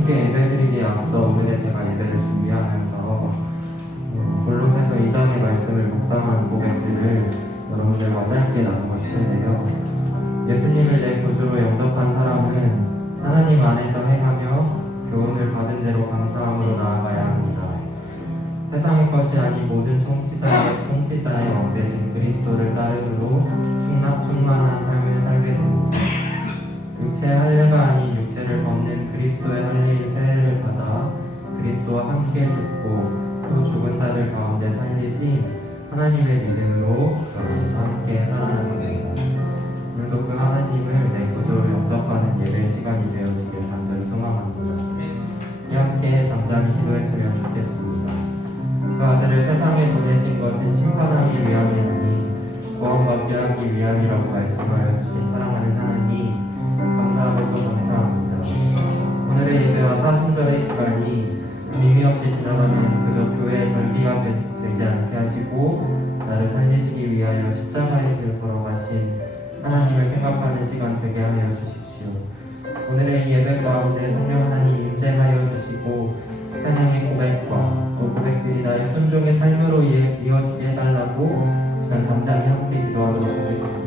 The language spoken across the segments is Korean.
함께 예배드리기에 앞서 오늘 제가 예배를 준비하면서 골로새서 2장의 말씀을 묵상한 고백들을 여러분들과 짧게 나누고 싶은데요. 예수님을 내 구주로 영접한 사람은 하나님 안에서 행하며 교훈을 받은 대로 감사함으로 나아가야 합니다. 세상의 것이 아닌 모든 통치자의 왕 대신 그리스도를 따르므로 충만한 삶을 살게 됩니다. 육체의 할례가 아닌 육체를 벗는 그리스도의 할례의 세례를 받아 그리스도와 함께 죽고 또 죽은 자들 가운데 살리신 하나님의 믿음으로 여러분과 함께 살아났습니다. 오늘도 그 하나님을 내 구주로 영접하는 예배 시간이 되어지길 간절히 소망합니다. 이 함께 잠잠히 기도했으면 좋겠습니다. 그 아들을 세상에 보내신 것은 심판하기 위함이니 구원받게 하기 위함이라고 말씀하여 주신 사랑하는 하나님, 감사하고 또 감사합니다. 오늘의 예배와 사순절의 기간이 의미 없이 지나가면 그저 교회의 절기가 되지 않게 하시고 나를 살리시기 위하여 십자가의 길 걸어가신 하나님을 생각하는 시간 되게 하여 주십시오. 오늘의 예배 가운데 성령 하나님 임재하여 주시고 찬양의 고백과 또 고백들이 나의 순종의 삶으로 이어지게 해달라고 시간 잠잠히 함께 기도하도록 하겠습니다.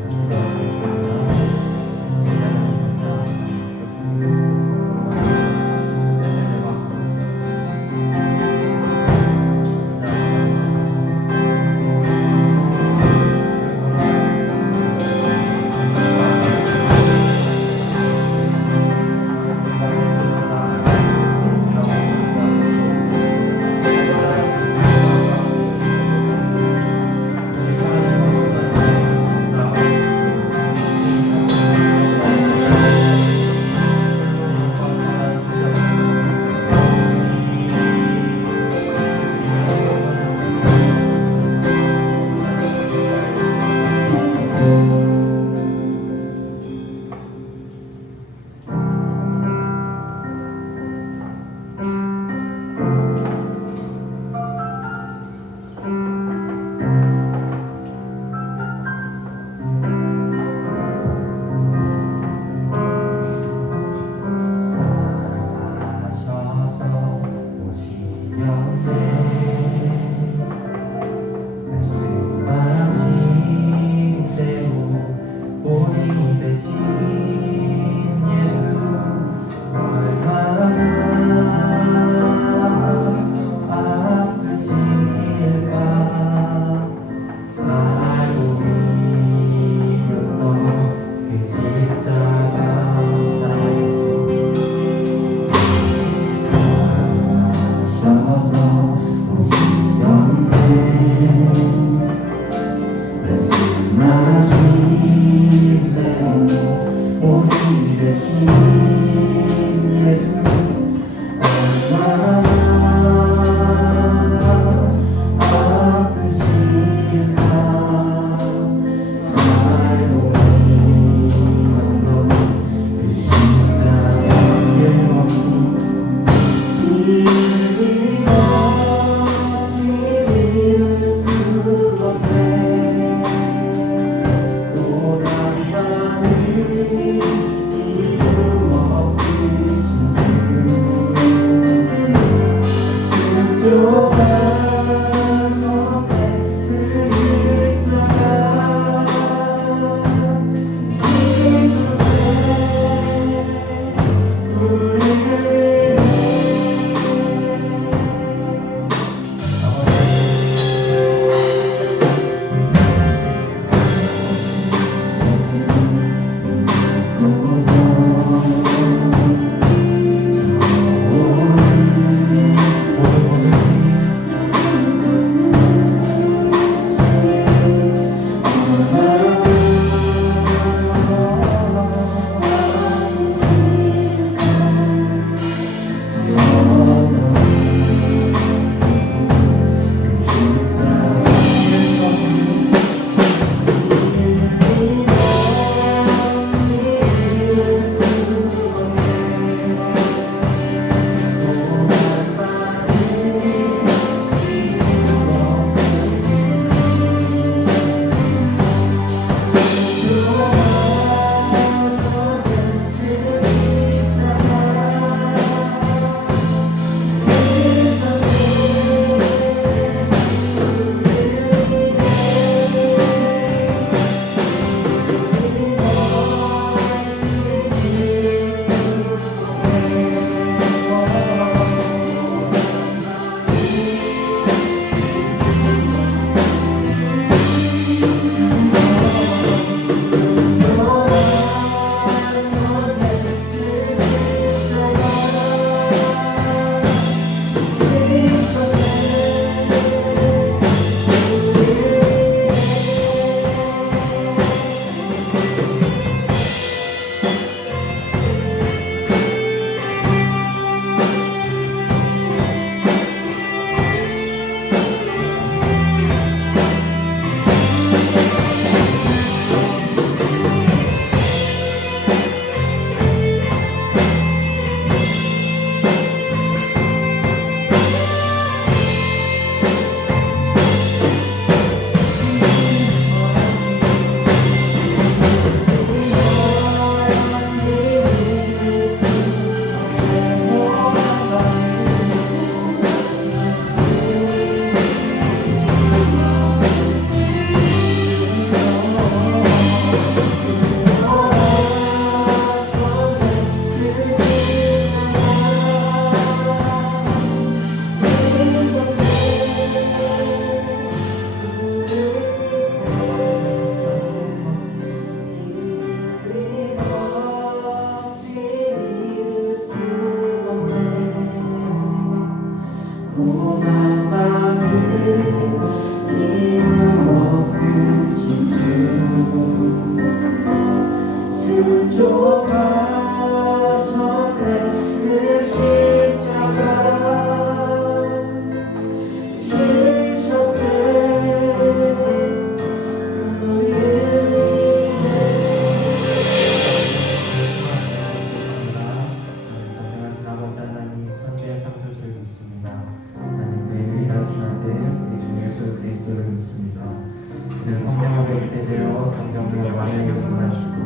이는 성령을 잇대되어 정경을 완전히 말씀하시고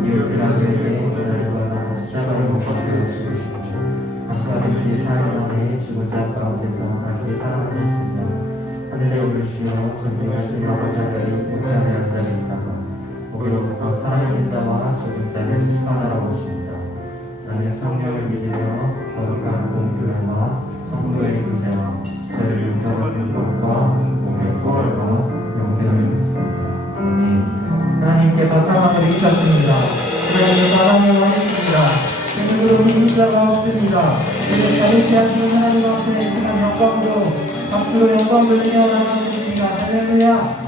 우리의 빌라도에게 날마다 십자가에 못 박혀 죽으시고 다시 하신지 4일 만에 죽은 자 가운데서 다시 살아나셨으며 하늘에 오르시며 전능하신 아버지 하나님 보좌에 앉으시다가 거기로부터 살아있는 자와 죽은 자를 심판하러 오십니다. 나는 성령을 믿으며 거룩한 공교회와 성도의 구제와 죄를 용서받는 것과 몸의 부활과 영생을 믿습니다. 아멘. 하나님께서 사람을 이끄셨습니다. 하나님의 사랑을 원했습니다. 생으로 믿는 자가 없습니다. 그래서 자유케 하시는 하나님 앞에 지난 영광으로 박수로 영광 돌리며 나가겠습니다. 할렐루야.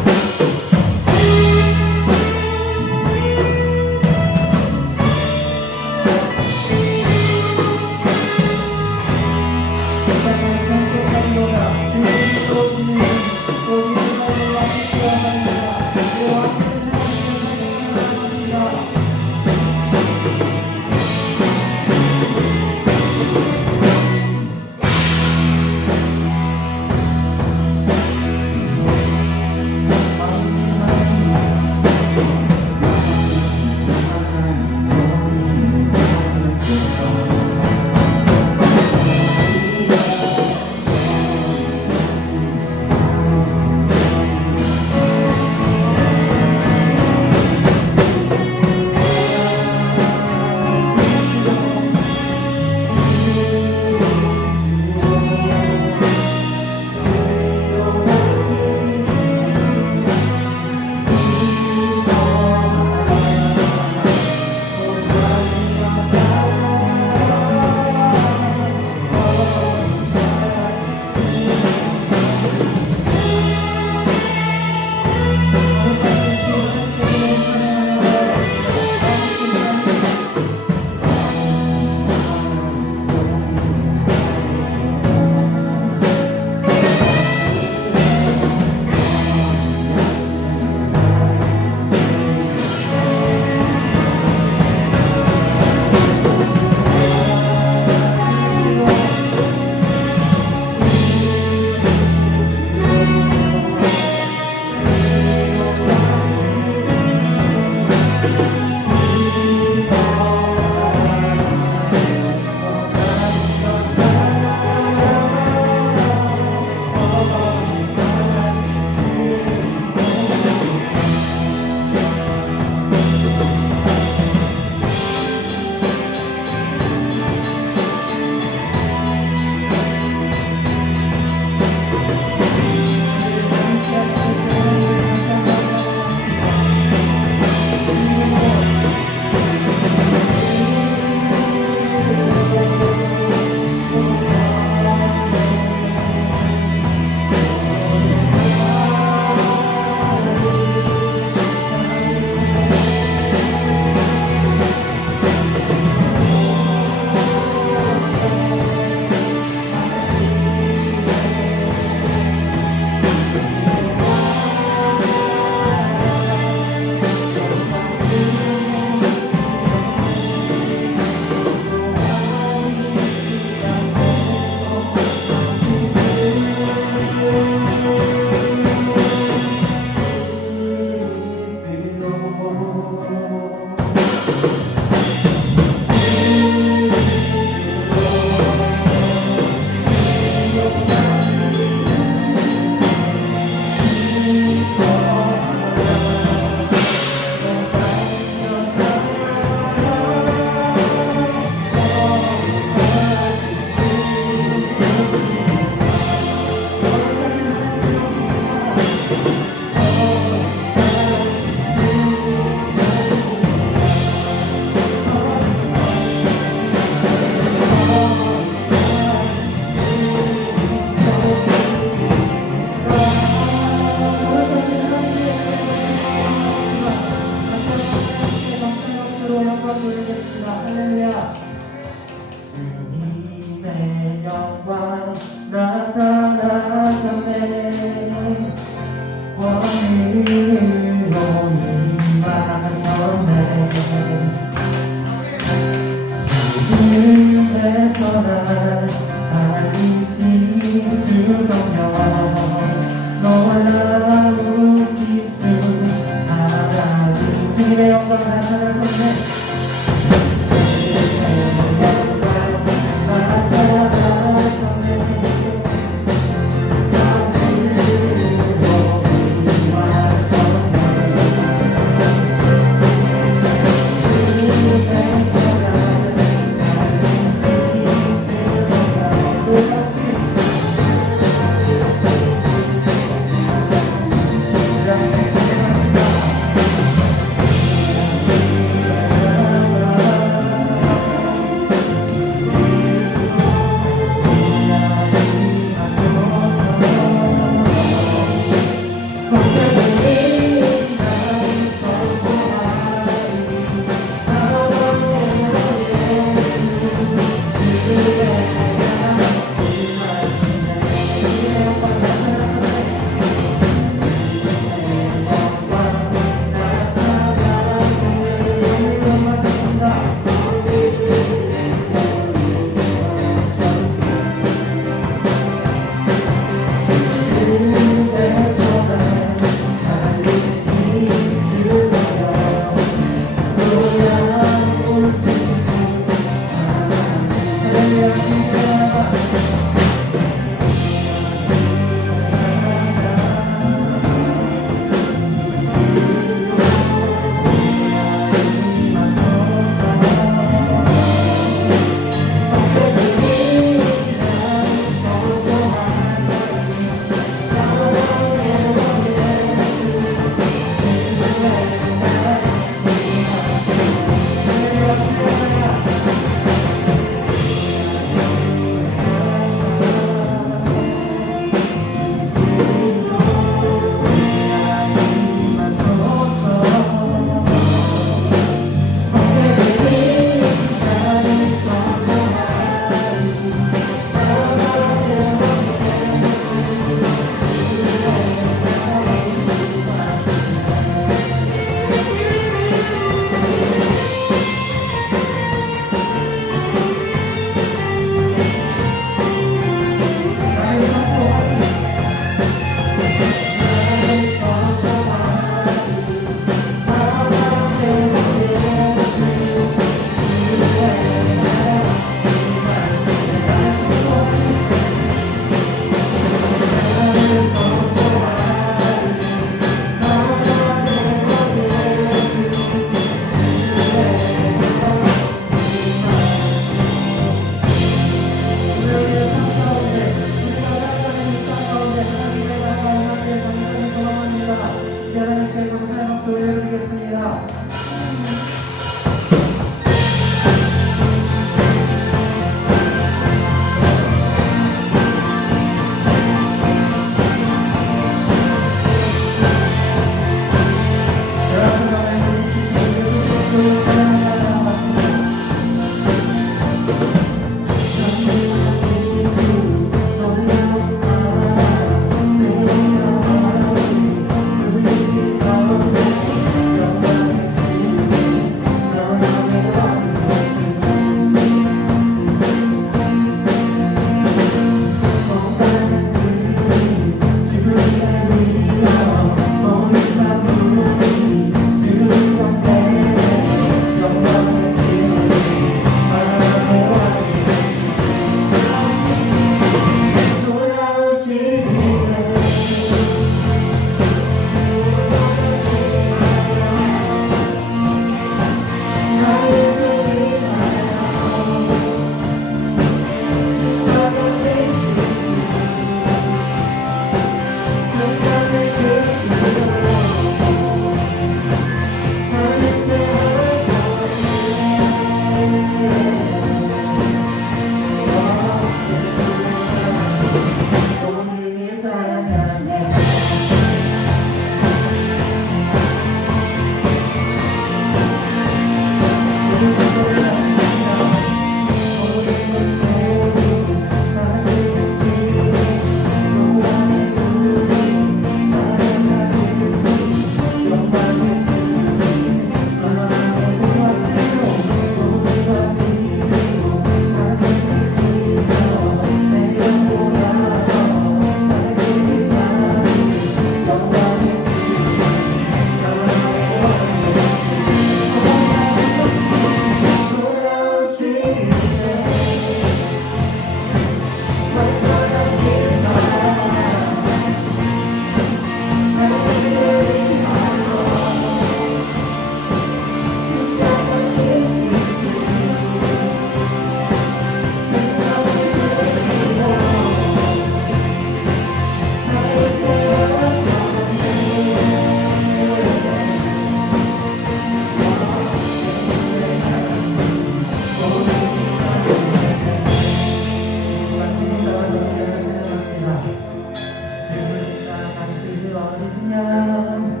그 어린 양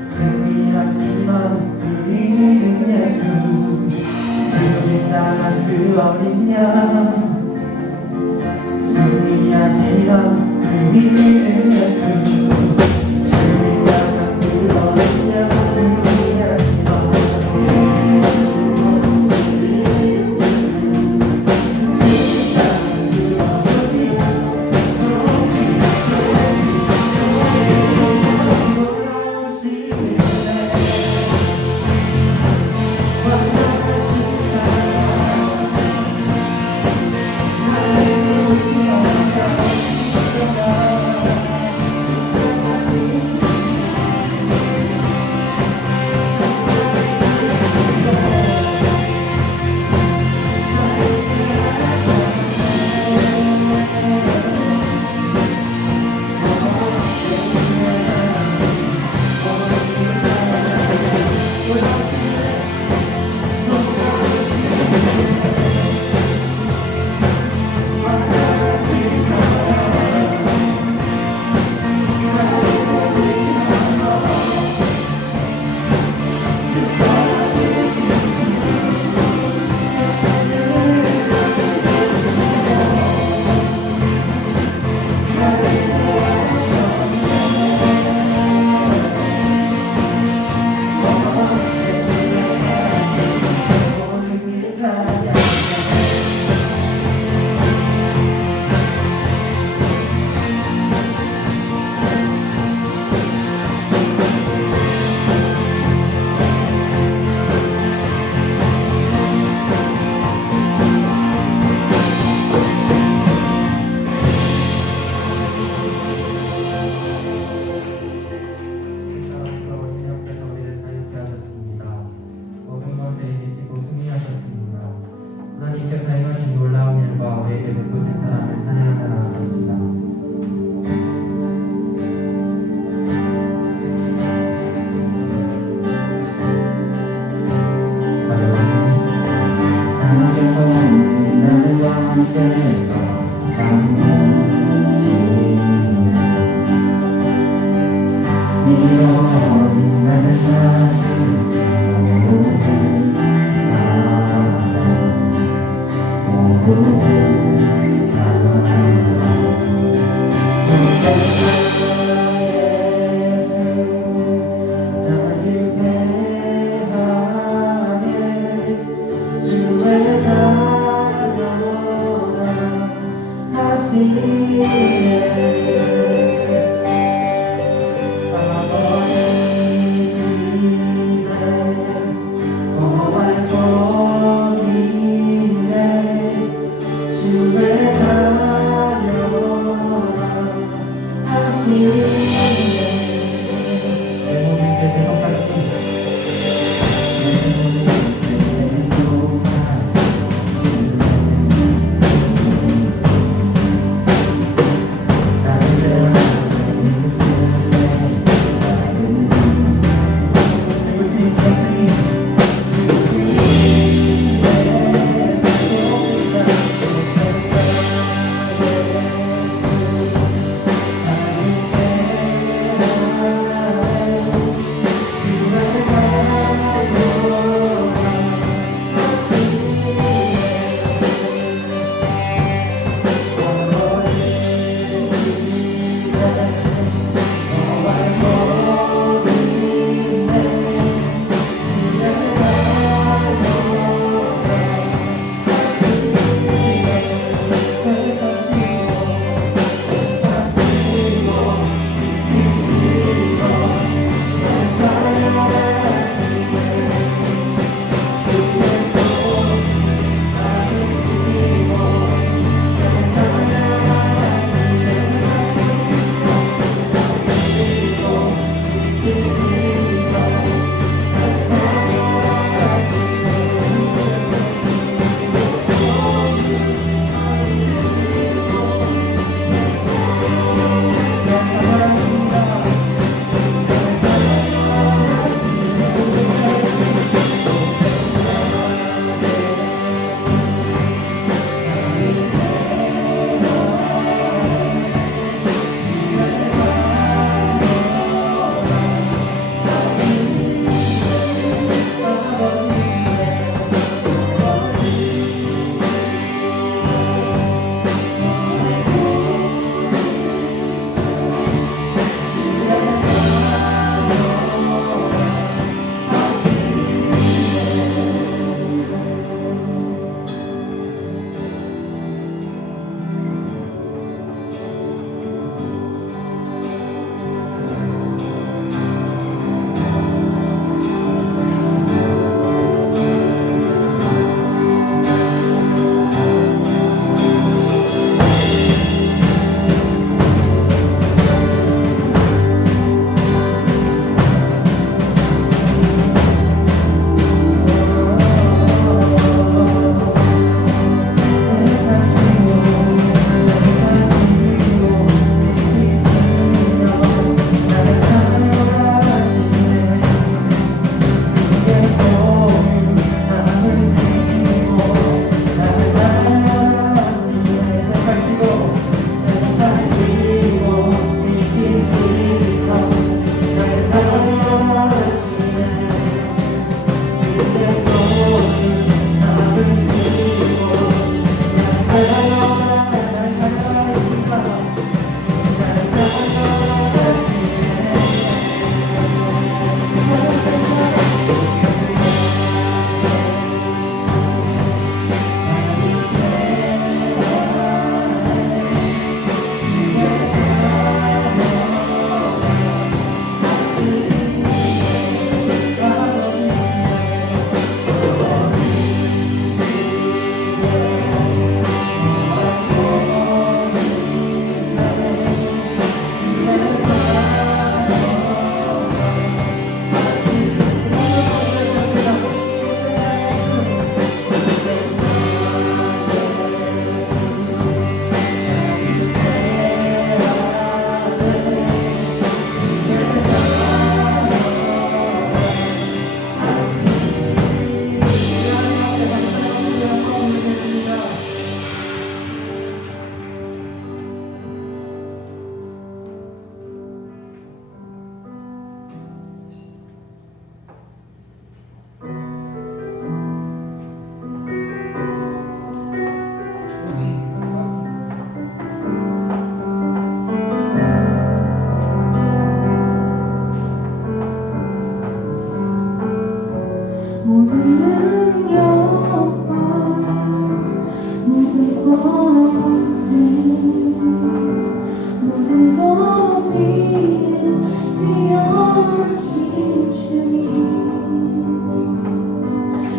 승리하시던 그 이름 예수 승리하던 그 어린 양 승리하시던 어린 날 사실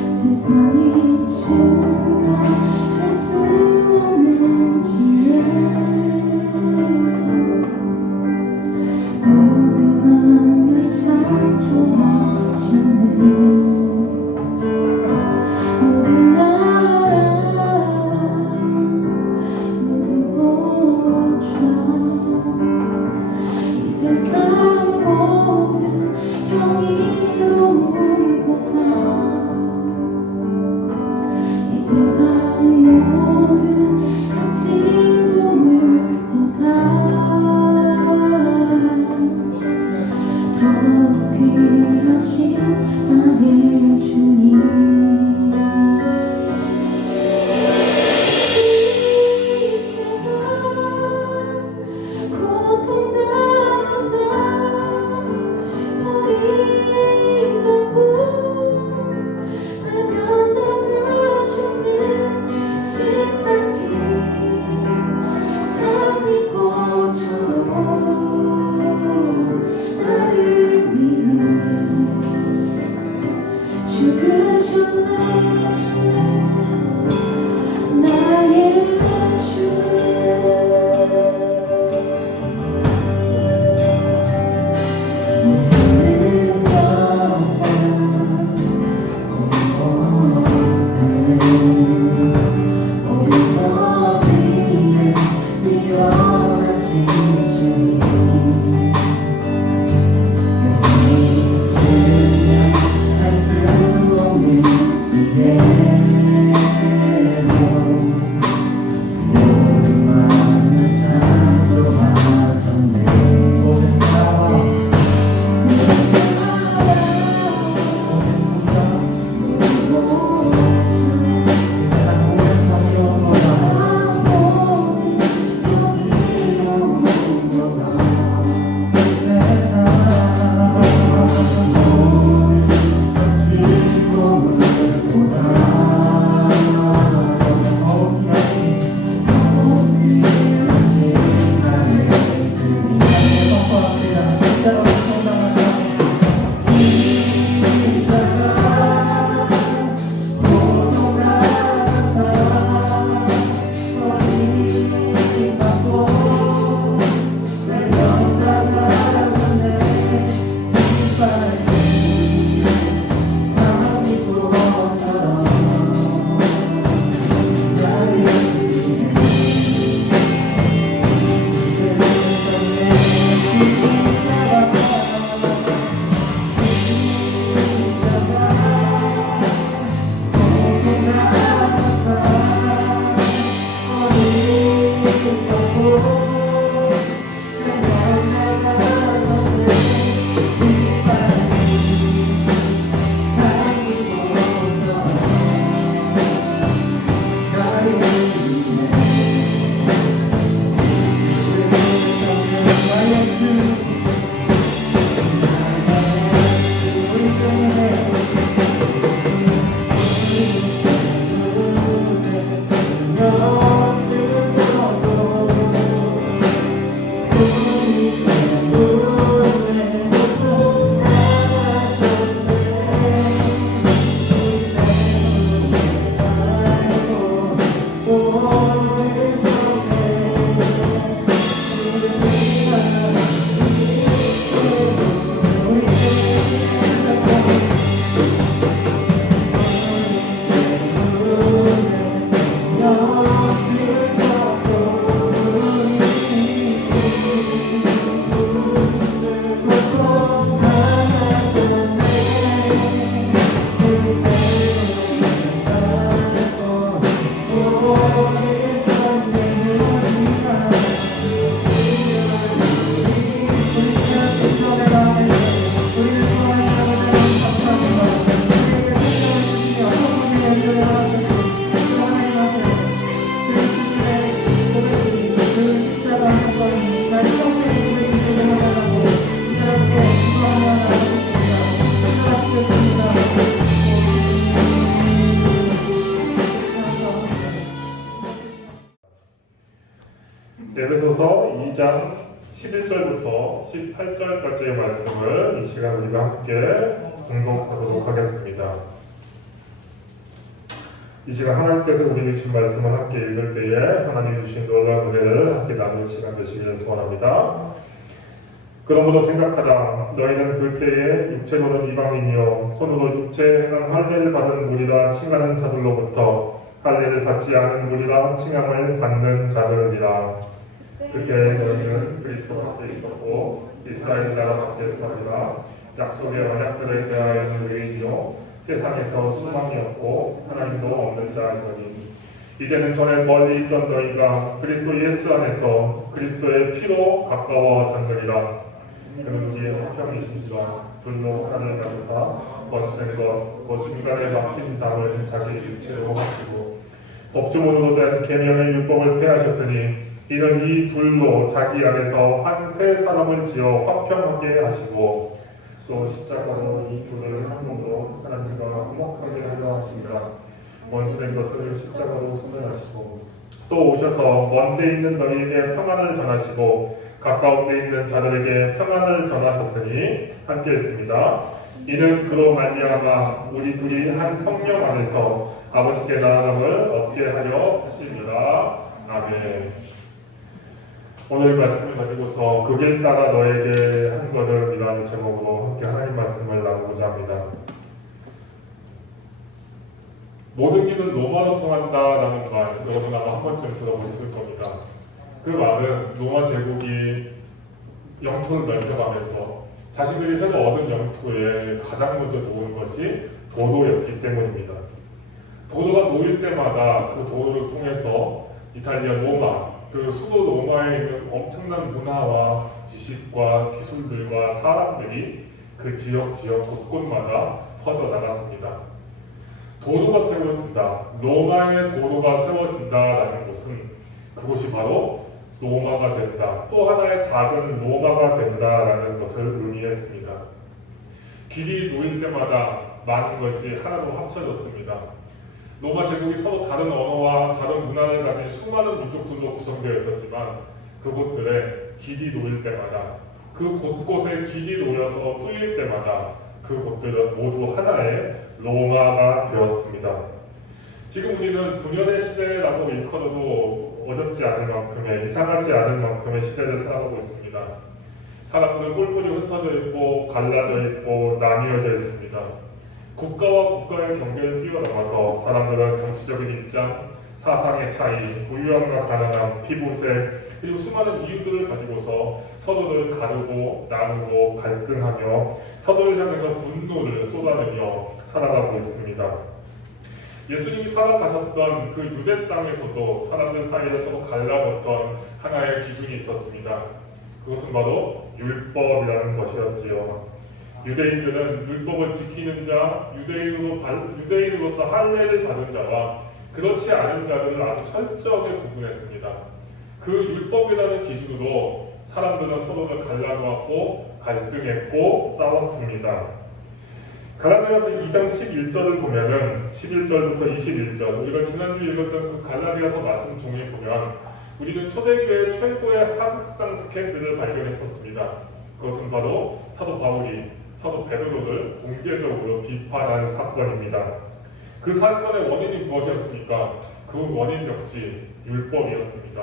세상이 증명할 수 없는 지혜 모든 만물 창조하셨네 모든 나라와 모든 보좌 이 세상 모든 경이로움보다 이 세상 모든 값진 보물보다 더 귀하신 나의 주님 십자가 고통당한 11절부터 18절까지의 말씀을 이 시간 우리가 함께 공독하도록 하겠습니다. 이 시간 하나님께서 우리 주신 말씀을 함께 읽을 때에 하나님 주신 놀라운 은혜를 함께 나누는 시간 되시기를 소원합니다. 그러므로 생각하라. 너희는 그때에 육체로는 이방인이요 손으로 육체에 행한 할례를 받은 무리라 칭하는 자들로부터 할례를 받지 않은 무리라 칭함을 받는 자들이라. 그때 너희는 그리스도 밖에 있었고 이스라엘 나라 밖에서 아니라 약속의 언약들에 대하여는 의인이요 세상에서 소망이었고 하나님도 없는 자이더니 이제는 전에 멀리 있던 너희가 그리스도 예수 안에서 그리스도의 피로 가까워졌느니라. 그는 우리의 화평이시자 불로 하나를 가르사 거치는 것 중간에 막힌 담을 자기 육체로 하시고 법조문으로 된 계명의 율법을 폐하셨으니 이는 이 둘로 자기 안에서 한 세 사람을 지어 화평하게 하시고 또 십자가로 이 둘을 한 몸으로 하나님과 화목하게 하려 하십니다. 원수된 것을 십자가로 소멸하시고 또 오셔서 먼데 있는 너희에게 평안을 전하시고 가까운 데 있는 자들에게 평안을 전하셨으니 함께 했습니다. 이는 그로 말미암아 우리 둘이 한 성령 안에서 아버지께 나아감을 얻게 하려 하십니다. 아멘. 오늘 말씀을 가지고서 그 길 따라 너에게 한 것을 이라는 제목으로 함께 하나님 말씀을 나누고자 합니다. 모든 길은 로마로 통한다라는 말 여러분 아마 한 번쯤 들어보셨을 겁니다. 그 말은 로마 제국이 영토를 넓혀가면서 자신들이 새로 얻은 영토에 가장 먼저 놓은 것이 도로였기 때문입니다. 도로가 놓일 때마다 그 도로를 통해서 이탈리아 로마, 그 수도 로마에 있는 엄청난 문화와 지식과 기술들과 사람들이 그 지역 곳곳마다 퍼져나갔습니다. 도로가 세워진다, 로마의 도로가 세워진다라는 것은 그곳이 바로 로마가 된다, 또 하나의 작은 로마가 된다라는 것을 의미했습니다. 길이 놓일 때마다 많은 것이 하나로 합쳐졌습니다. 로마 제국이 서로 다른 언어와 다른 문화를 가진 수많은 민족들로 구성되어 있었지만 그곳들의 길이 놓일 때마다 그 곳곳에 길이 놓여서 뚫릴 때마다 그곳들은 모두 하나의 로마가 되었습니다. 지금 우리는 분열의 시대라고 일컬어도 어렵지 않을 만큼의 이상하지 않을 만큼의 시대를 살아가고 있습니다. 사람들은 뿔뿔이 흩어져 있고 갈라져 있고 나뉘어져 있습니다. 국가와 국가의 경계를 뛰어넘어서 사람들은 정치적인 입장, 사상의 차이, 부유함과 가난함, 피부색 그리고 수많은 이유들을 가지고서 서로를 가르고 나누고 갈등하며 서로를 향해서 분노를 쏟아내며 살아가고 있습니다. 예수님이 살아가셨던 그 유대 땅에서도 사람들 사이에서 서로 갈라놓던 하나의 기준이 있었습니다. 그것은 바로 율법이라는 것이었지요. 유대인들은 율법을 지키는 자, 유대인으로서 할례를 받은 자와 그렇지 않은 자들을 아주 철저하게 구분했습니다. 그 율법이라는 기준으로 사람들은 서로를 갈라놓았고 갈등했고 싸웠습니다. 갈라디아서 2장 11절을 보면은 11절부터 21절 우리가 지난주 읽었던 그 갈라디아서 말씀 종이 보면 우리는 초대교회 최고의 하극상 스캔들을 발견했었습니다. 그것은 바로 사도 바울이 사도 베드로를 공개적으로 비판한 사건입니다. 그 사건의 원인이 무엇이었습니까? 그 원인 역시 율법이었습니다.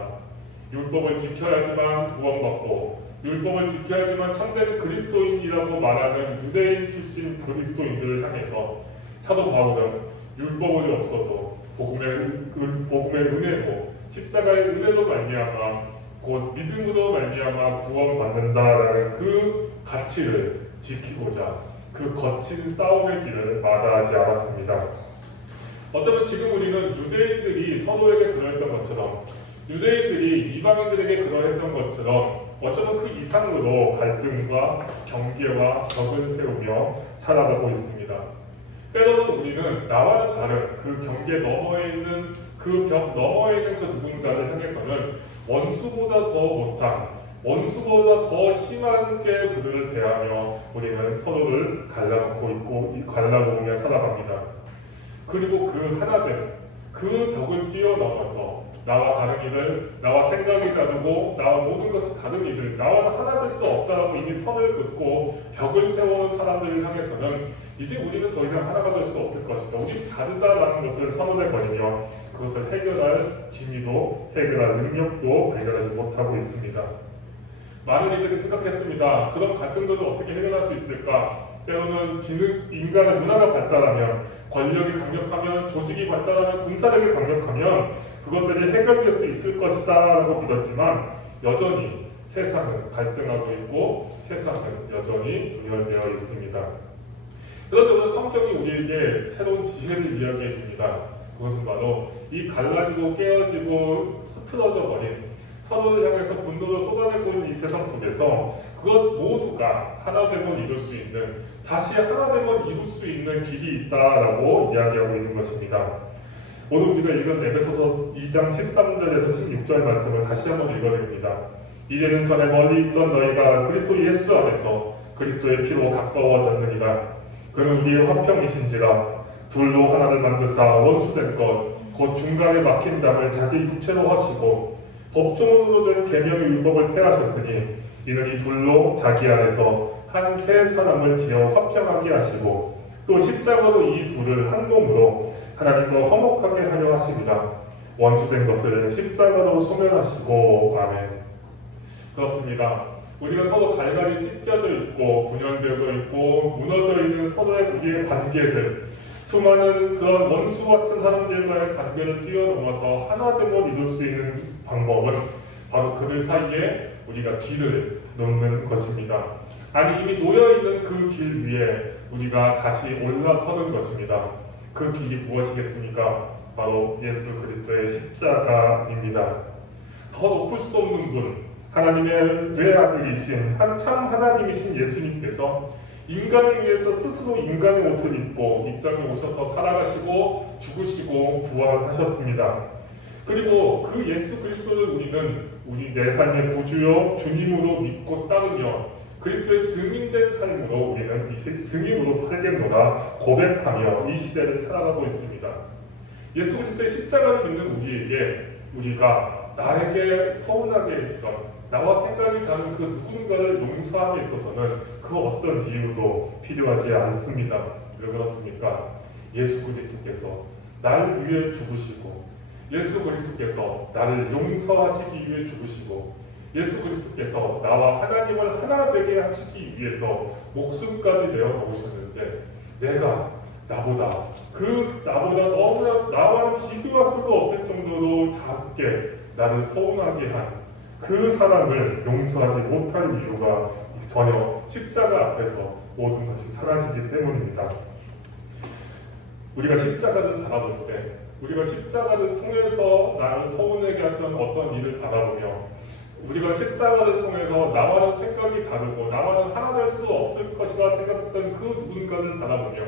율법을 지켜야지만 구원받고 율법을 지켜야지만 참된 그리스도인이라고 말하는 유대인 출신 그리스도인들을 향해서 사도 바울은 율법이 없어도 복음의 은혜로 십자가의 은혜로 말미암아 곧 믿음으로 말미암아 구원받는다라는 그 가치를 지키고자 그 거친 싸움의 길을 마다하지 않았습니다. 어쩌면 지금 우리는 유대인들이 서로에게 그러했던 것처럼 유대인들이 이방인들에게 그러했던 것처럼 어쩌면 그 이상으로 갈등과 경계와 벽을 세우며 살아가고 있습니다. 때로는 우리는 나와는 다른 그 경계 너머에 있는 그 벽 너머에 있는 그 누군가를 향해서는 원수보다 더 못한 원수보다 더 심하게 그들을 대하며 우리는 서로를 갈라놓고 있고 갈라놓으며 살아갑니다. 그리고 그 하나된 그 벽을 뛰어넘어서 나와 다른 이들, 나와 생각이 다르고 나와 모든 것이 다른 이들, 나와 하나 될 수 없다라고 이미 선을 긋고 벽을 세워온 사람들을 향해서는 이제 우리는 더 이상 하나가 될 수 없을 것이다. 우리 다르다라는 것을 선언해버리며 그것을 해결할 기미도 해결할 능력도 발견하지 못하고 있습니다. 많은 이들이 생각했습니다. 그런 갈등들을 어떻게 해결할 수 있을까? 때로는 인간의 문화가 발달하면, 권력이 강력하면, 조직이 발달하면, 군사력이 강력하면 그것들이 해결될 수 있을 것이다 라고 믿었지만 여전히 세상은 갈등하고 있고 세상은 여전히 분열되어 있습니다. 그런데 오늘 성경이 우리에게 새로운 지혜를 이야기해 줍니다. 그것은 바로 이 갈라지고 깨어지고 흐트러져 버린 서로를 향해서 분노를 쏟아내고 있는 이 세상 속에서 그것 모두가 하나됨을 이룰 수 있는, 다시 하나됨을 이룰 수 있는 길이 있다라고 이야기하고 있는 것입니다. 오늘 우리가 읽은 에베소서 2장 13절에서 16절 말씀을 다시 한번 읽어드립니다. 이제는 전에 멀리 있던 너희가 그리스도 예수 안에서 그리스도의 피로 가까워졌느니라. 그는 우리의 화평이신지라. 둘로 하나를 만드사 원수된 것 곧 중간에 막힌 담을 자기 육체로 하시고 법조문으로 된 계명의 율법을 폐하셨으니 이는 이 둘로 자기 안에서 한 세 사람을 지어 화평하게 하시고 또 십자가로 이 둘을 한 몸으로 하나님과 화목하게 하려 하십니다. 원수된 것을 십자가로 소멸하시고. 아멘. 그렇습니다. 우리가 서로 갈갈이 찢겨져 있고 분열되고 있고 무너져 있는 서로의 우리의 관계들, 수많은 그런 원수 같은 사람들과의 관계를 뛰어넘어서 하나됨을 이룰 수 있는 방법은 바로 그들 사이에 우리가 길을 놓는 것입니다. 아니 이미 놓여있는 그 길 위에 우리가 다시 올라서는 것입니다. 그 길이 무엇이겠습니까? 바로 예수 그리스도의 십자가입니다. 더 높을 수 없는 분, 하나님의 외아들이신 참 하나님이신 예수님께서 인간을 위해서 스스로 인간의 옷을 입고 이 땅에 오셔서 살아가시고 죽으시고 부활하셨습니다. 그리고 그 예수 그리스도를 우리는 우리 내 삶의 구주요 주님으로 믿고 따르며 그리스도의 증인된 삶으로 우리는 이 증인으로 살겠노라 고백하며 이 시대를 살아가고 있습니다. 예수 그리스도의 십자가를 믿는 우리에게 우리가 나에게 서운하게 했던 나와 생각이 다른 그 누군가를 용서함에 있어서는 그 어떤 이유도 필요하지 않습니다. 왜 그렇습니까? 예수 그리스도께서 나를 위해 죽으시고 예수 그리스도께서 나를 용서하시기 위해 죽으시고 예수 그리스도께서 나와 하나님을 하나 되게 하시기 위해서 목숨까지 내어놓으셨는데 내가 나보다 너무나 나와는 비교할 수도 없을 정도로 작게 나를 서운하게 한 그 사람을 용서하지 못할 이유가 전혀 십자가 앞에서 모든 것이 사라지기 때문입니다. 우리가 십자가를 바라볼 때 우리가 십자가를 통해서 나를 서운하게 했던 어떤 일을 바라보며 우리가 십자가를 통해서 나와는 생각이 다르고 나와는 하나 될 수 없을 것이라 생각했던 그 누군가를 바라보며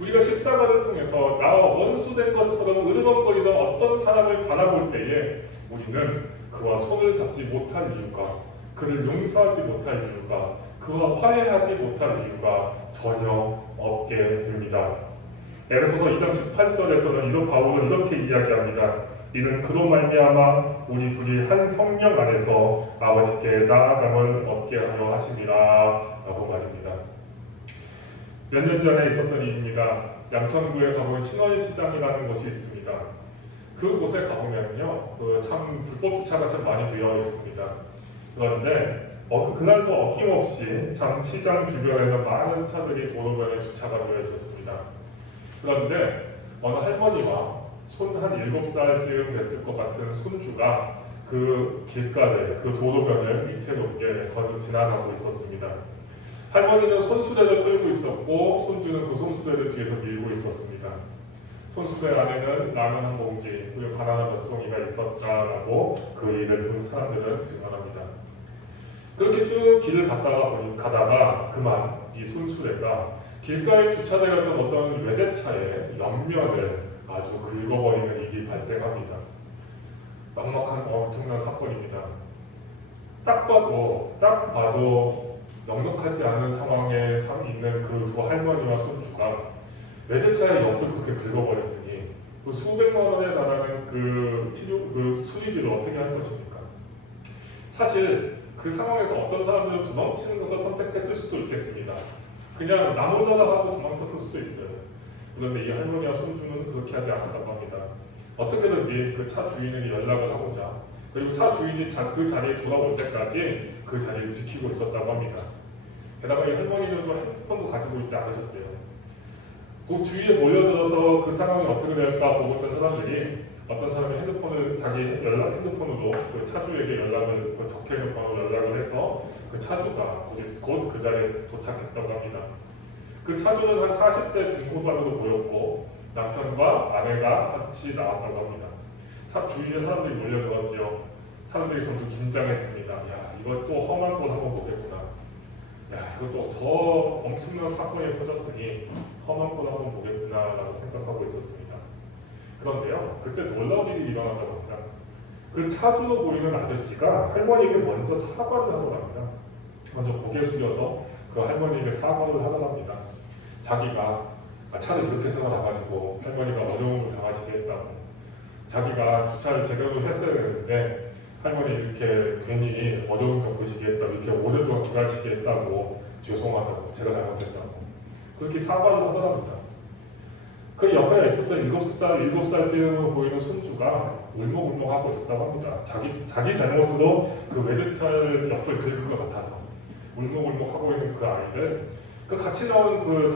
우리가 십자가를 통해서 나와 원수된 것처럼 으르렁거리던 어떤 사람을 바라볼 때에 우리는 그와 손을 잡지 못할 이유가, 그를 용서하지 못할 이유가, 그와 화해하지 못할 이유가 전혀 없게 됩니다. 에베소서 2장 18절에서는 이런 바울은 이렇게 이야기합니다. 이는 그로 말미암아 우리 둘이 한 성령 안에서 아버지께 나아감을 얻게 하려 하심이라 라고 말입니다. 몇 년 전에 있었던 일입니다. 양천구에 가보면 신원시장이라는 곳이 있습니다. 그곳에 가보면요, 참 불법 주차가 참 많이 되어 있습니다. 그런데 그날도 어김없이 참 시장 주변에는 많은 차들이 도로변에 주차가 되어 있었습니다. 그런데 어느 할머니와 손 한 7살쯤 됐을 것 같은 손주가 그 길가를, 그 도로변을 위태롭게 지나가고 있었습니다. 할머니는 손수레를 끌고 있었고 손주는 그 손수레를 뒤에서 밀고 있었습니다. 손수레 안에는 라면 한 봉지 그리고 바나나 몇 송이가 있었다라고 그 일을 본 사람들은 증언합니다. 그렇게 쭉 길을 가다가 그만 이 손수레가 길가에 주차되어 있던 어떤 외제차의 옆면을 아주 긁어버리는 일이 발생합니다. 막막한 엄청난 사건입니다. 딱 봐도 넉넉하지 않은 상황에 있는 그 두 할머니와 손주가 외제차의 옆을 그렇게 긁어버렸으니 그 수백만 원에 달하는 그 수리비를 어떻게 할 것입니까? 사실 그 상황에서 어떤 사람들은 도망치는 것을 선택했을 수도 있겠습니다. 그냥 나 몰라라 하고 도망쳤을 수도 있어요. 그런데 이 할머니와 손주는 그렇게 하지 않았다고 합니다. 어떻게든지 그 차 주인에게 연락을 하고자, 그리고 차 주인이 그 자리에 돌아올 때까지 그 자리를 지키고 있었다고 합니다. 게다가 이 할머니는 또 핸드폰도 가지고 있지 않으셨대요. 그 주위에 몰려들어서 그 상황이 어떻게 될까 보고 있던 사람들이 어떤 사람이 핸드폰을 자기 핸드폰으로 그 차주에게 연락을, 그 적혀있는 번호로 연락을 해서 그 차주가 곧 그 자리에 도착했다고 합니다. 그 차주는 한 40대 중후반으로 보였고 남편과 아내가 같이 나왔다고 합니다. 차 주위에 사람들이 몰려들었지요. 사람들이 전부 긴장했습니다. 야, 이거 또 험한 걸 한번 보겠구나. 야, 이것도 저 엄청난 사건이 터졌으니 험한 걸 한번 보겠구나라고 생각하고 있었습니다. 그런데요, 그때 놀라운 일이 일어났다고 합니다. 그 차주로 보이는 아저씨가 할머니에게 먼저 사과를 하더랍니다. 먼저 고개 숙여서 그 할머니에게 사과를 하더랍니다. 자기가 차를 이렇게 세워놔가지고 할머니가 어려움을 당하시게 했다고, 자기가 주차를 제대로 했어야 되는데 할머니 이렇게 괜히 어려움 겪으시게 했다고, 이렇게 오랫동안 기다리시게 했다고, 죄송하다고, 제가 잘못했다고 그렇게 사과를 하더랍니다. 그 옆에 있었던 7살쯤 보이는 손주가 울먹울먹하고 있었다고 합니다. 자기 잘못으로 그 외제차를 옆을 긁은 것 같아서 울먹울먹하고 있는 그 아이들, 그 같이 나온 그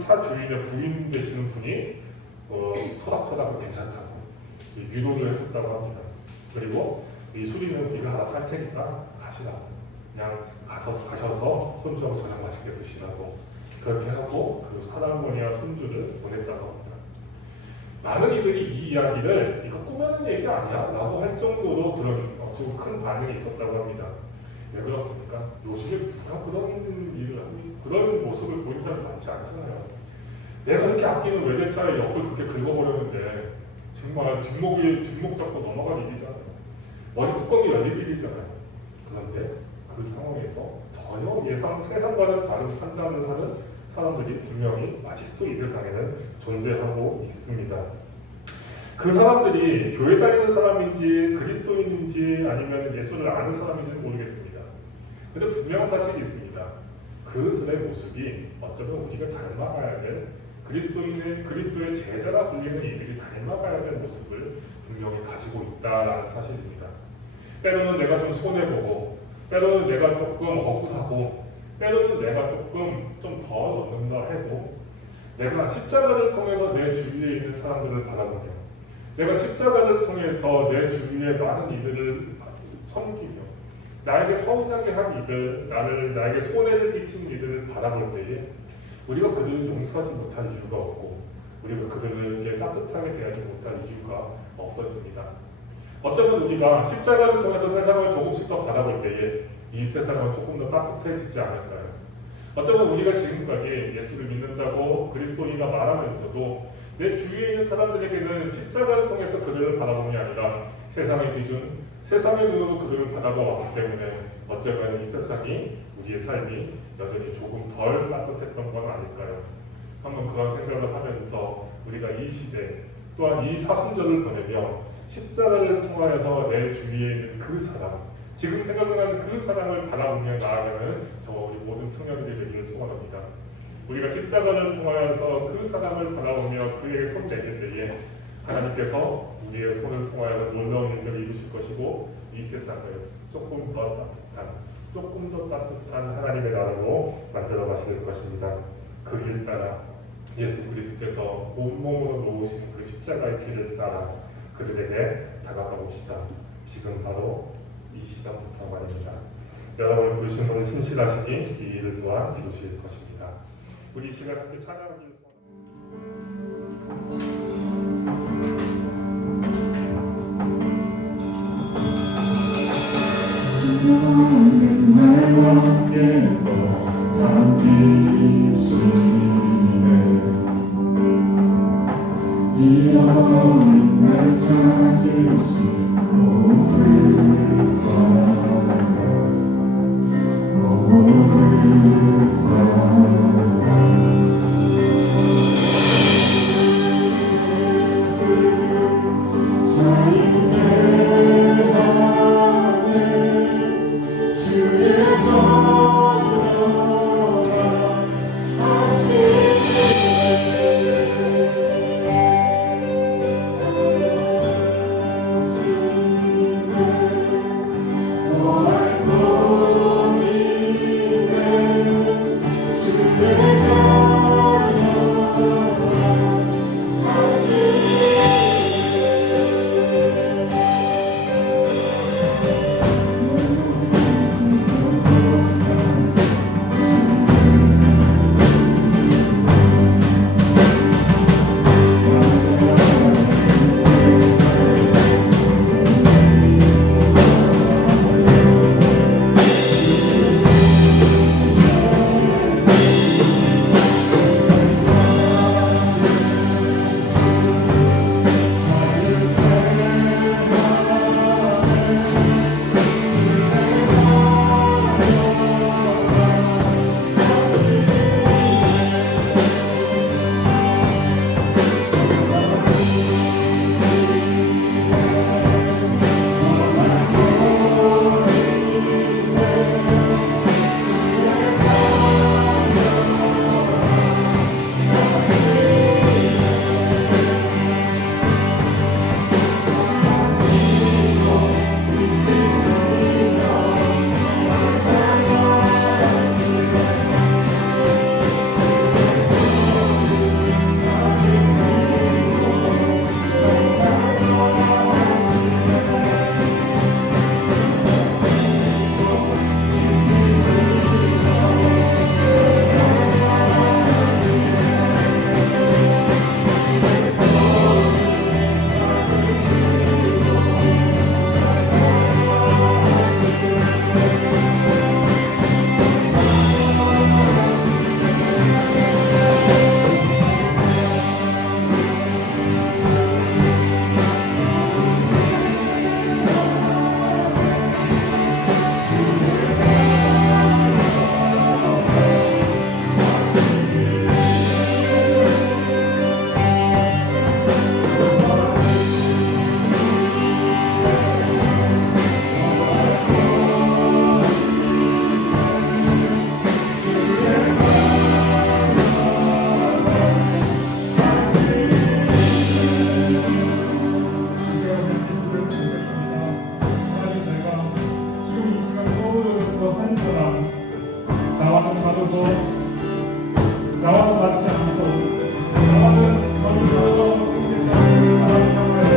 차 주인의 부인 되시는 분이 토닥토닥 괜찮다고 위로를 해줬다고 합니다. 그리고 이 수리는 네가 알아서 할 테니까 가시라, 그냥 가셔서 손주하고 저녁 맛있게 드시라고 그렇게 하고 그 할아버지와 손주를 보냈다고 합니다. 많은 이들이 이 이야기를 이거 꾸며낸 얘기 아니야? 라고 할 정도로 그런 아주 큰 반응이 있었다고 합니다. 왜 그렇습니까? 요즘에 누가 그런 일을 하고 그런 모습을 보이는 사람이 많지 않잖아요. 내가 이렇게 아끼는 외제차의 옆을 그렇게 긁어버렸는데 정말 뒷목 잡고 넘어갈 일이잖아요. 머리 뚜껑이 열릴 일이잖아요. 그런데 그 상황에서 전혀 세상과는 다른 판단을 하는 사람들이 분명히 아직도 이 세상에는 존재하고 있습니다. 그 사람들이 교회 다니는 사람인지 그리스도인인지 아니면 예수를 아는 사람인지는 모르겠습니다. 근데 분명한 사실이 있습니다. 그들의 모습이 어쩌면 우리가 닮아가야 될 그리스도의 제자라 불리는 이들이 닮아가야 될 모습을 분명히 가지고 있다라는 사실입니다. 때로는 내가 좀 손해보고, 때로는 내가 조금 억울하고, 때로는 내가 조금 좀 더 얻는다 해도 내가 십자가를 통해서 내 주위에 있는 사람들을 바라보며, 내가 십자가를 통해서 내 주위에 많은 이들을 섬기며, 나에게 서운하게 한 이들, 나에게 손해를 끼친 이들을 바라볼 때에 우리가 그들을 용서하지 못할 이유가 없고, 우리가 그들에게 따뜻하게 대하지 못할 이유가 없어집니다. 어쩌면 우리가 십자가를 통해서 세상을 조금씩 더 바라볼 때에 이 세상은 조금 더 따뜻해지지 않을까요? 어쩌면 우리가 지금까지 예수를 믿는다고 그리스도인이라 말하면서도 내 주위에 있는 사람들에게는 십자가를 통해서 그들을 바라봄이 아니라 세상의 기준, 세상의 눈으로 그들을 바라보았기 때문에 어쩌면 이 세상이, 우리의 삶이 여전히 조금 덜 따뜻했던 건 아닐까요? 한번 그런 생각을 하면서 우리가 이 시대 또한 이 사순절을 보내며 십자가를 통하여서 내 주위에 있는 그 사람, 지금 생각나는 그 사람을 바라보며 나아가는 저와 우리 모든 청년들이 되기를 소원합니다. 우리가 십자가를 통하여서 그 사람을 바라보며 그에게 손 내밀 때에 하나님께서 우리의 손을 통하여서 놀라운 일들을 이루실 것이고, 이 세상을 조금 더 따뜻한 하나님의 나라로 만들어 가실 것입니다. 그 길 따라 예수 그리스도께서 온몸으로 놓으신 그 십자가의 길을 따라 그들에게 다가가 봅시다. 지금 바로 이 시간부터 말입니다. 여러분을 부르신 분은 신실하시니 이 일을 또한 이루실 것입니다. 우리 이 시간 함께 찬양하기를 너는 날 밖에서 함께시네. 잃어버린 날 찾으시고 그 사랑 나와도 맞지 않고 나와는 거기서 사람을 향하여서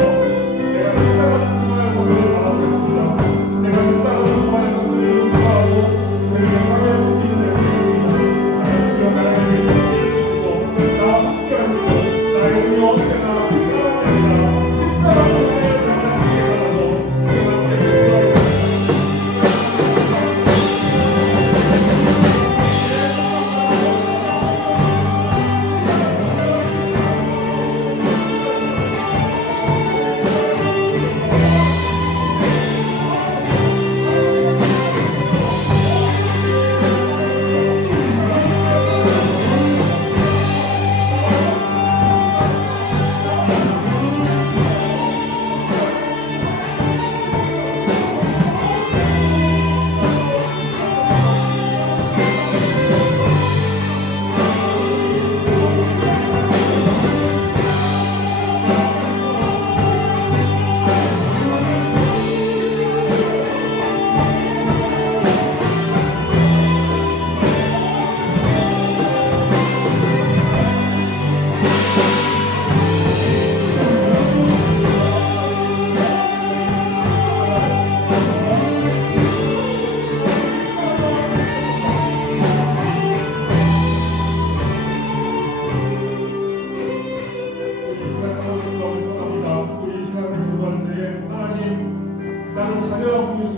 내가 십자가를 통하여서 그를 바라보겠습니다. 내가 십자가를 통하여서 그를 구하고 그를 영광에 숨기는 내 그리스도입니다. 나의 주여 하나님의 이름을 주시고 나와 함께 하시고 나의 주여 어떻게 나와 십자가가 아니라 십자가를 통하여 나와 함께 하라고 주님 함께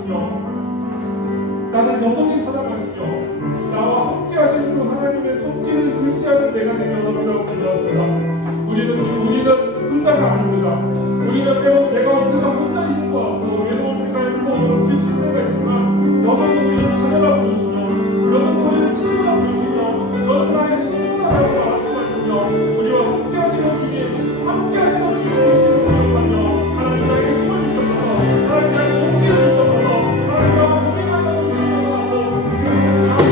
기도하겠습니다. 나는 여전히 살아가시며 나와 함께 하신 그 하나님의 손길을 의지하는 내가 되게 원한다고 기도합니다. 우리는 혼자가 아닙니다. 우리는 때로 내가 이 세상 혼자 있는 것 같고 외로울 때가 있고 지칠 때가 있지만 여전히 우리는 자녀라 부르시며 여전히 우리는 친구라 부르시며 너는 나의 친구다라고 말씀하시며 우리와 함께 하시는 주님 함께 하시는 주님이시는 주님만요 하나님 나에게 힘을 주셔서 하나님 나에게 용기를 주셔서 하나님 나와 고민하는 주셔서 지금 다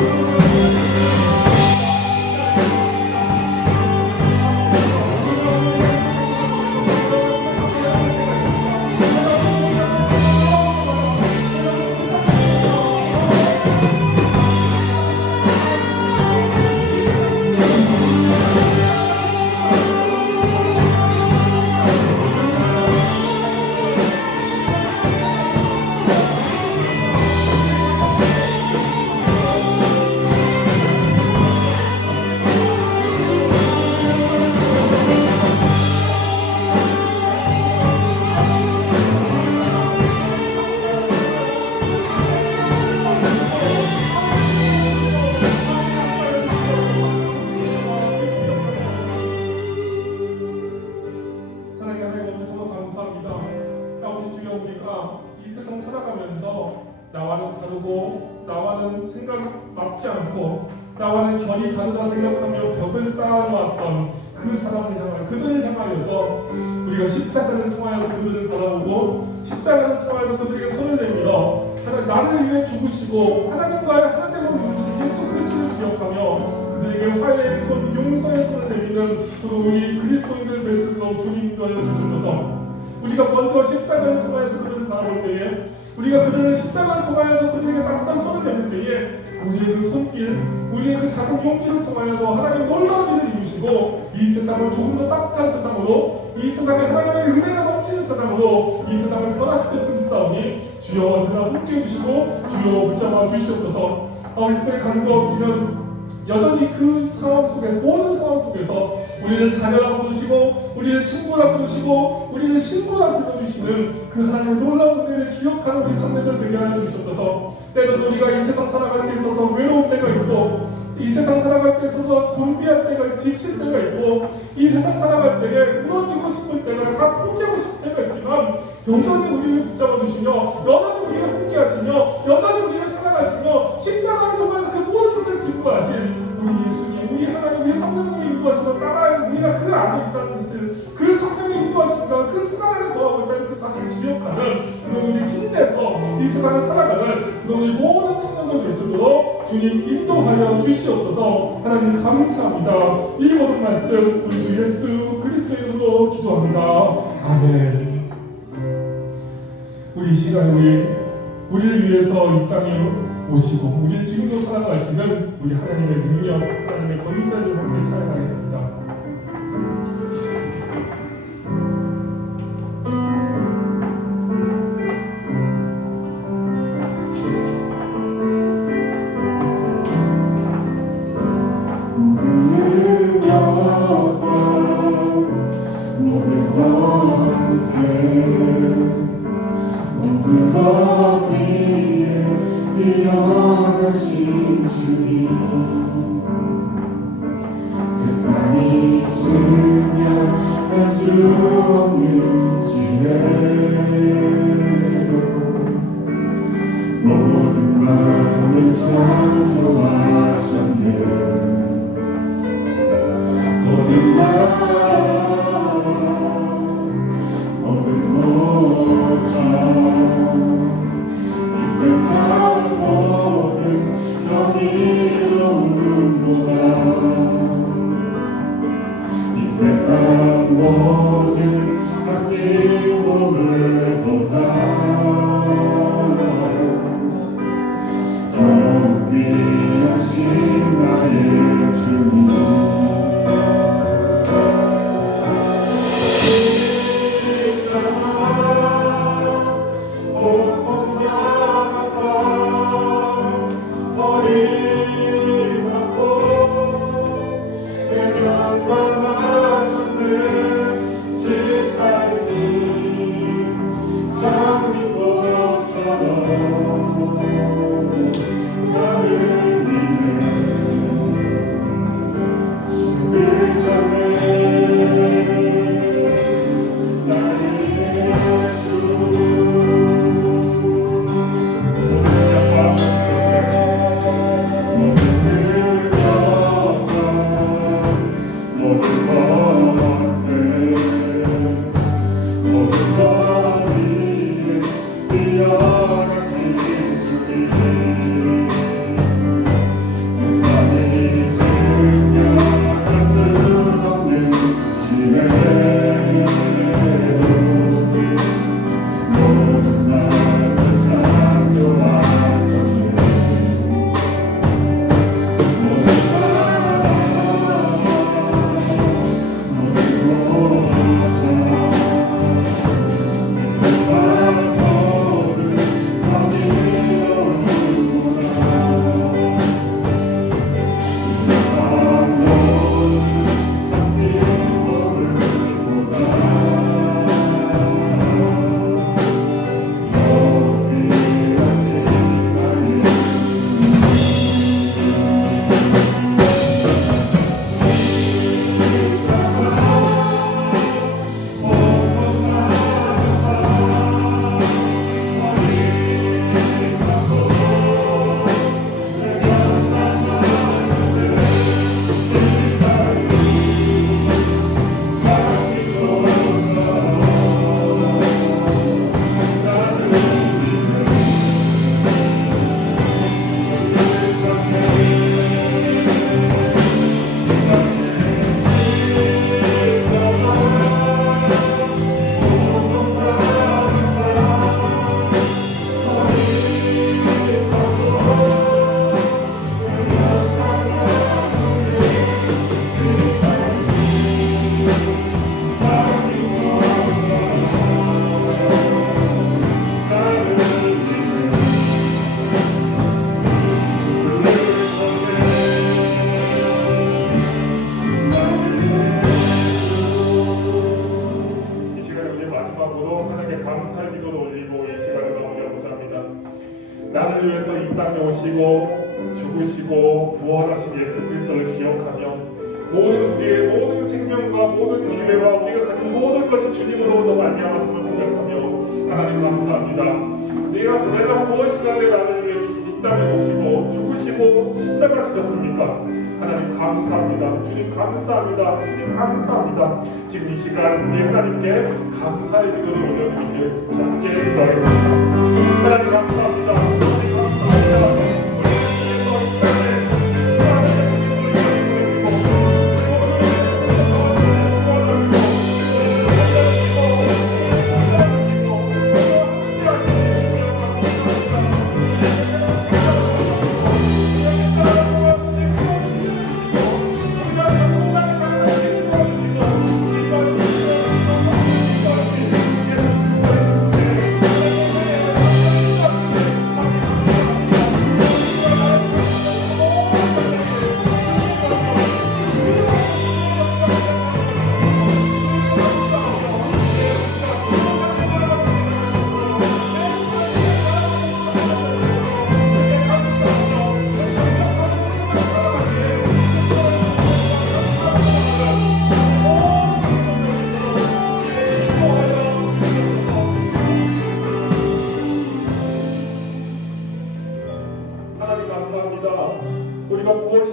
나와는 다르고 나와는 생각이 맞지 않고 나와는 결이 다르다 생각하며 벽을 쌓아놓았던 그 사람을 향하여 그들을 향하여서 우리가 십자가를 통하여서 그들을 바라보고 십자가를 통하여서 그들에게 손을 내밀어 하나님 나를 위해 죽으시고 하나님과의 하나됨을 이루신 예수 그리스도를 기억하며 그들에게 화해의 손, 용서의 손을 내미는 우리 그리스도인들 될 수 있도록 주님도 알려주셔서 우리가 먼저 십자가를 통하여서 그들을 바라볼 때에 우리가 그들을 십자가를 통하여서 그들에게 따뜻한 손을 내밀 때에 우리의 그 손길, 우리의 그 작은 용기를 통하여서 하나님 놀라운 일을 이루시고 이 세상을 조금 더 따뜻한 세상으로 이 세상에 하나님의 은혜가 넘치는 세상으로 이 세상을 변화시킬 수 있사오니 주여 언제나 함께 해주시고 주여 붙잡아 주시옵소서. 우리 특별히 간구하기는 여전히 그 상황 속에서 모든 상황 속에서 우리를 자녀라 부르시고 우리를 친구라 부르시고 우리를 신부라 불러주시는 그 하나님의 놀라운 은혜를 기억하는 우리 청년들 되게 하여 주옵소서. 때로는 우리가 이 세상 살아갈 때 있어서 외로운 때가 있고 이 세상 살아갈 때 있어서 곤비할 때가 있고 지칠 때가 있고 이 세상 살아갈 때에 무너지고 싶을 때가 다 포기하고 싶을 때가 있지만 여전히 우리를 붙잡아 주시며 여전히 우리와 함께 하시며 여전히 우리를 사랑하시며 십자가를 통해서 그 모든 것을 진부하신 우리 예수님 우리 하나님 우리 성령님이 인도하시며 따라 우리가 그 안에 있다는 것을 그 성령이 인도하시니까 그 사랑 안에 거하고 있다는 그 사실을 기억하는 그런 우리 힘내서 이 세상을 살아가는 그런 우리 모든 청년들 될 수 있도록 주님 인도하여 주시옵소서. 하나님 감사합니다. 이 모든 말씀 우리 주 예수 그리스도의 이름으로 기도합니다. 아멘. 우리 시간에 우리를 위해서 이 땅에 오시고 우리 지금도 살아가시는 우리 하나님의 능력, 하나님의 권세를 함께 찬양하겠습니다. 모든 권세 모든 것 위에 뛰어나신 주님 세상이 증명할 수 없는 지혜로 모든 마음을 창조하셨네 모든 모든 이 세상 모든 경이로움보다 이 세상 모든 값진 보물보다 더욱 귀하신 나의 주님 나를 위해서 이 땅에 오시고 죽으시고 부활하신 예수 그리스도를 기억하며 모든 우리의 모든 생명과 모든 기회와 우리가 가진 모든 것이 주님으로부터 말미암았음을 고백하며 하나님 감사합니다. 내가 무엇이간에 나를 위해 이 땅에 오시고 죽으시고 십자가 지셨습니까? 하나님 감사합니다. 주님 감사합니다. 주님 감사합니다. 지금 이 시간 우리 하나님께 감사의 기도를 올려드리기 위해서 함께 기도하겠습니다. 하나님 감사합니다. 하나님 감사합니다.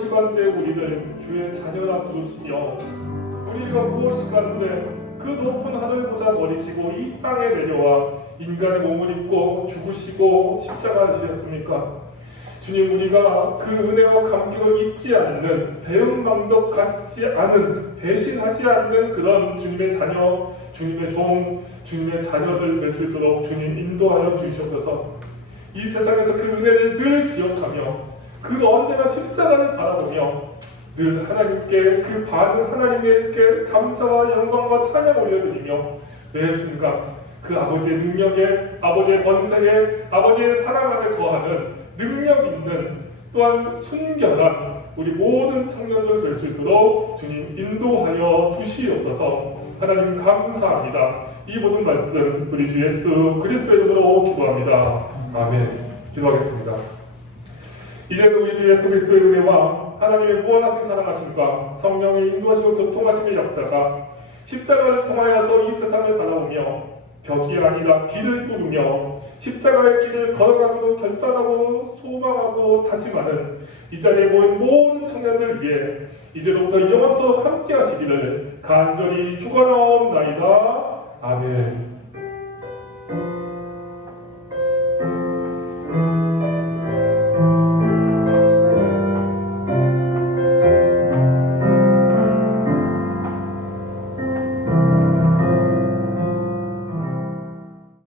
무엇이간데 우리를 주의 자녀라 부르시며 우리가 무엇이간데 그 높은 하늘 보좌 버리시고 이 땅에 내려와 인간의 몸을 입고 죽으시고 십자가 지셨습니까? 주님, 우리가 그 은혜와 감격을 잊지 않는, 배은망덕 갖지 않은, 배신하지 않는 그런 주님의 자녀, 주님의 종, 주님의 자녀들 될 수 있도록 주님 인도하여 주시옵소서. 이 세상에서 그 은혜를 늘 기억하며 그 언제나 십자가를 바라보며 늘 하나님께 그 받은 하나님께 감사와 영광과 찬양 올려드리며 매 순간 그 아버지의 능력에, 아버지의 권세에, 아버지의 사랑 안에 거하는 능력 있는 또한 순결한 우리 모든 청년들 될 수 있도록 주님 인도하여 주시옵소서. 하나님 감사합니다. 이 모든 말씀 우리 주 예수 그리스도의 이름으로 기도합니다. 아멘. 기도하겠습니다. 이제는 우리 주 예수 그리스도의 은혜와 하나님의 무한하신 사랑하심과 성령의 인도하시고 교통하심의 역사가 십자가를 통하여서 이 세상을 바라보며 벽이 아니라 길을 뚫으며 십자가의 길을 걸어가고 결단하고 소망하고 다짐하는 이 자리에 모인 모든 청년들 위해 이제부터 영원토록 함께 하시기를 간절히 축원하옵나이다. 아멘.